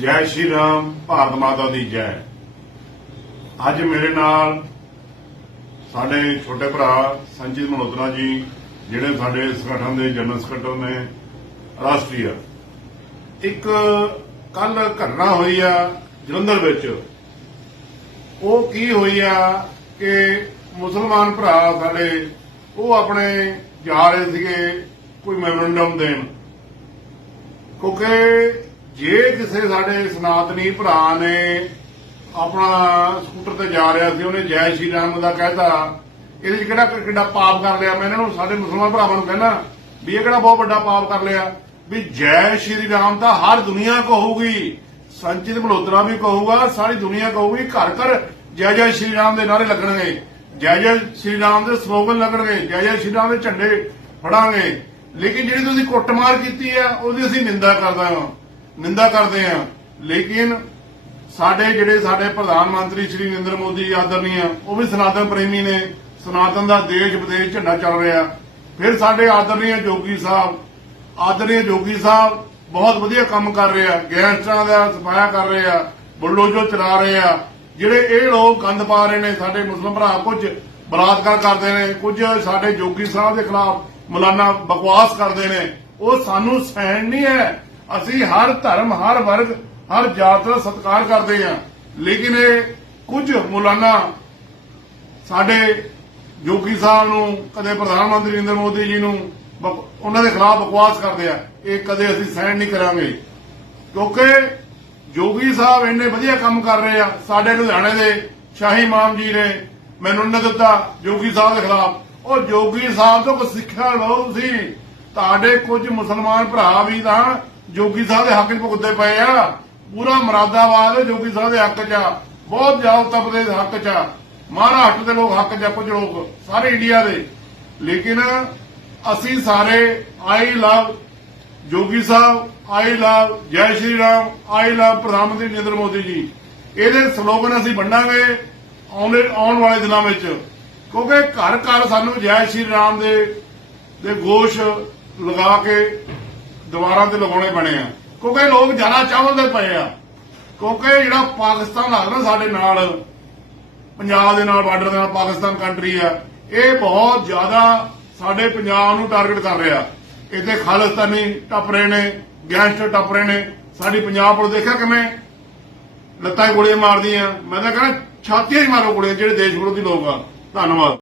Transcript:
ਜੈ ਸ਼੍ਰੀ ਰਾਮ, ਭਾਰਤ ਮਾਤਾ ਦੀ ਜੈ। ਅੱਜ ਮੇਰੇ ਨਾਲ ਸਾਡੇ ਛੋਟੇ ਭਰਾ ਸੰਜੀਤ ਮਲਹੋਤਰਾ ਜੀ, ਜਿਹੜੇ ਸਾਡੇ ਸੰਗਠਨ ਦੇ ਜਨਰਲ ਸਕੱਤਰ ਨੇ, ਰਾਸ਼ਟਰੀ ਇੱਕ ਕੱਲ ਘਟਨਾ ਹੋਈ ਆ ਜਲੰਧਰ ਵਿੱਚ। ਉਹ ਕੀ ਹੋਈ ਆ ਕਿ ਮੁਸਲਮਾਨ ਭਰਾ ਸਾਡੇ, ਉਹ ਆਪਣੇ ਜਾ ਰਹੇ ਸੀਗੇ ਕੋਈ ਮੈਮੋਰੰਡਮ ਦੇਣ। ਕਿਉਂਕਿ ਜੇ ਕਿਸੇ ਸਾਡੇ ਸਨਾਤਨੀ ਭਰਾ ਨੇ ਆਪਣਾ ਸਕੂਟਰ ਤੇ ਜਾ ਰਿਹਾ ਸੀ, ਉਹਨੇ ਜੈ ਸ਼੍ਰੀ ਰਾਮ ਦਾ ਕਹਿਤਾ, ਇਹਦੇ 'ਚ ਕਿਹੜਾ ਕਿੱਡਾ ਪਾਪ ਕਰ ਲਿਆ? ਮੈਂ ਇਹਨਾਂ ਨੂੰ, ਸਾਡੇ ਮੁਸਲਮਾਨ ਭਰਾਵਾਂ ਨੂੰ ਕਹਿਣਾ ਵੀ ਇਹ ਕਿਹੜਾ ਬਹੁਤ ਵੱਡਾ ਪਾਪ ਕਰ ਲਿਆ? ਵੀ ਜੈ ਸ਼੍ਰੀ ਰਾਮ ਤਾਂ ਹਰ ਦੁਨੀਆ ਕਹੂਗੀ, ਸੰਚਿਤ ਮਲਹੋਤਰਾ ਵੀ ਕਹੂਗਾ, ਸਾਰੀ ਦੁਨੀਆ ਕਹੂਗੀ, ਘਰ ਘਰ ਜੈ ਜੈ ਸ਼੍ਰੀ ਰਾਮ ਦੇ ਨਾਰੇ ਲੱਗਣਗੇ, ਜੈ ਜੈ ਸ਼੍ਰੀ ਰਾਮ ਦੇ ਸਲੋਗਨ ਲੱਗਣਗੇ, ਜੈ ਜੈ ਸ਼੍ਰੀ ਰਾਮ ਦੇ ਝੰਡੇ ਫੜਾਂਗੇ। ਲੇਕਿਨ ਜਿਹੜੀ ਤੁਸੀਂ ਕੁੱਟਮਾਰ ਕੀਤੀ ਹੈ, ਉਹਦੀ ਅਸੀਂ ਨਿੰਦਾ ਕਰਦਾ ਹਾਂ। ਨਿੰਦਾ ਕਰਦੇ ਆ। ਲੇਕਿਨ ਸਾਡੇ ਜਿਹੜੇ ਸਾਡੇ ਪ੍ਰਧਾਨ ਮੰਤਰੀ ਸ਼੍ਰੀ ਨਰਿੰਦਰ ਮੋਦੀ ਆਦਰਨੀ ਆ ਉਹ ਵੀ ਸਨਾਤਨ ਪ੍ਰੇਮੀ ਨੇ। ਸਨਾਤਨ ਦਾ ਦੇਸ਼ ਵਿਦੇਸ਼ ਝੰਡਾ ਚੱਲ ਰਿਹਾ। ਫਿਰ ਸਾਡੇ ਆਦਰਨੀਏ ਜੋਗੀ ਸਾਹਿਬ, ਆਦਰਨੀਏ ਜੋਗੀ ਸਾਹਿਬ ਬਹੁਤ ਵਧੀਆ ਕੰਮ ਕਰ ਰਹੇ ਆ। ਗੈਂਗਸਟਰਾਂ ਦਾ ਸਫਾਇਆ ਕਰ ਰਹੇ ਆ ਬੁੱਲੋਜੋ ਚਲਾ ਰਹੇ ਆ। ਜਿਹੜੇ ਇਹ ਲੋਕ ਗੰਦ ਪਾ ਰਹੇ ਨੇ, ਸਾਡੇ ਮੁਸਲਮ ਭਰਾ ਕੁਝ ਬਲਾਤਕਾਰ ਕਰਦੇ ਨੇ, ਕੁਝ ਸਾਡੇ ਜੋਗੀ ਸਾਹਿਬ ਦੇ ਖਿਲਾਫ ਮਲਾਨਾ ਬਕਵਾਸ ਕਰਦੇ ਨੇ, ਉਹ ਸਾਨੂੰ ਸਹਿਣ ਨਹੀਂ ਹੈ। ਅਸੀਂ ਹਰ ਧਰਮ, ਹਰ ਵਰਗ, ਹਰ ਜਾਤ ਦਾ ਸਤਿਕਾਰ ਕਰਦੇ ਹਾਂ। ਲੇਕਿਨ ਇਹ ਕੁਝ ਮੁਲਾਨਾ ਸਾਡੇ ਜੋਗੀ ਸਾਹਿਬ ਨੂੰ, ਕਦੇ ਪ੍ਰਧਾਨ ਮੰਤਰੀ ਨਰਿੰਦਰ ਮੋਦੀ ਜੀ ਨੂੰ, ਬਕ- ਉਹਨਾਂ ਦੇ ਖਿਲਾਫ ਬਕਵਾਸ ਕਰਦੇ ਆ। ਇਹ ਕਦੇ ਅਸੀਂ ਸਹਿਣ ਨਹੀਂ ਕਰਾਂਗੇ। ਕਿਉਂਕਿ ਜੋਗੀ ਸਾਹਿਬ ਇੰਨੇ ਵਧੀਆ ਕੰਮ ਕਰ ਰਹੇ ਆ। ਸਾਡੇ ਲੁਧਿਆਣੇ ਦੇ ਸ਼ਾਹੀ ਇਮਾਮ ਜੀ ਨੇ ਮੈਨੂੰ ਨਾ ਦਿੱਤਾ ਜੋਗੀ ਸਾਹਿਬ ਦੇ ਖਿਲਾਫ। ਉਹ ਜੋਗੀ ਸਾਹਿਬ ਤੋਂ ਸਿੱਖਿਆ ਲਓ ਤੁਸੀਂ। ਤੁਹਾਡੇ ਕੁਝ ਮੁਸਲਮਾਨ ਭਰਾ ਵੀ ਤਾਂ ਜੋਗੀ ਸਾਹਿਬ ਦੇ ਹੱਕ 'ਚ ਭੁਗਤਦੇ ਪਏ ਆ। ਪੂਰਾ ਮਰਾਦਾਬਾਦ ਜੋਗੀ ਸਾਹਿਬ ਦੇ ਹੱਕ 'ਚ। ਆ ਬਹੁਤ ਜ਼ਿਆਦਾ ਤਬਕੇ ਦੇ ਹੱਕ 'ਚ। ਆ ਮਹਾਰਾਸ਼ਟਰ ਦੇ ਲੋਕ ਹੱਕ 'ਚ ਆ ਕੁਝ ਲੋਕ, ਸਾਰੇ ਇੰਡੀਆ ਦੇ। ਲੇਕਿਨ ਅਸੀਂ ਸਾਰੇ ਆਈ ਲਵ ਜੋਗੀ ਸਾਹਿਬ, ਆਈ ਲਵ ਜੈ ਸ਼੍ਰੀ ਰਾਮ, ਆਈ ਲਵ ਪ੍ਰਧਾਨ ਮੰਤਰੀ ਨਰਿੰਦਰ ਮੋਦੀ ਜੀ। ਇਹਦੇ ਸਲੋਗਨ ਅਸੀਂ ਵੰਡਾਂਗੇ ਆਉਣ ਵਾਲੇ ਦਿਨਾਂ ਵਿੱਚ। ਕਿਉਂਕਿ ਘਰ ਘਰ ਸਾਨੂੰ ਜੈ ਸ਼੍ਰੀ ਰਾਮ ਦੇ ਦੇ ਗੋਸ਼ ਲਗਾ ਕੇ ਦੀਵਾਰਾਂ ਤੇ ਲਗਾਉਣੇ ਬਣੇ ਆ। ਕਿਉਂਕਿ ਲੋਕ ਜ਼ਿਆਦਾ ਚਾਹਵਲਦੇ ਪਏ ਆ। ਕਿਉਂਕਿ ਜਿਹੜਾ ਪਾਕਿਸਤਾਨ ਲੱਗਦਾ ਸਾਡੇ ਨਾਲ, ਪੰਜਾਬ ਦੇ ਨਾਲ ਬਾਰਡਰ ਦੇ ਨਾਲ ਪਾਕਿਸਤਾਨ ਕੰਟਰੀ ਆ, ਇਹ ਬਹੁਤ ਜ਼ਿਆਦਾ ਸਾਡੇ ਪੰਜਾਬ ਨੂੰ ਟਾਰਗੇਟ ਕਰ ਰਿਹਾ। ਇੱਥੇ ਖਾਲਿਸਤਾਨੀ ਟੱਪ ਰਹੇ ਨੇ ਗੈਂਗਸਟਰ ਟੱਪ ਰਹੇ ਨੇ। ਸਾਡੀ ਪੰਜਾਬ ਪੁਲਿਸ ਦੇਖਿਆ ਕਿਵੇਂ ਲੱਤਾਂ ਗੋਲੀਆਂ ਮਾਰਦੀਆਂ। ਮੈਂ ਤਾਂ ਕਹਿੰਦਾ, ਛਾਤੀਆਂ ਹੀ ਮਾਰੋ ਗੋਲੀਆਂ, ਜਿਹੜੇ ਦੇਸ਼ ਵਿਰੋਧੀ ਲੋਕ ਆ। ਧੰਨਵਾਦ।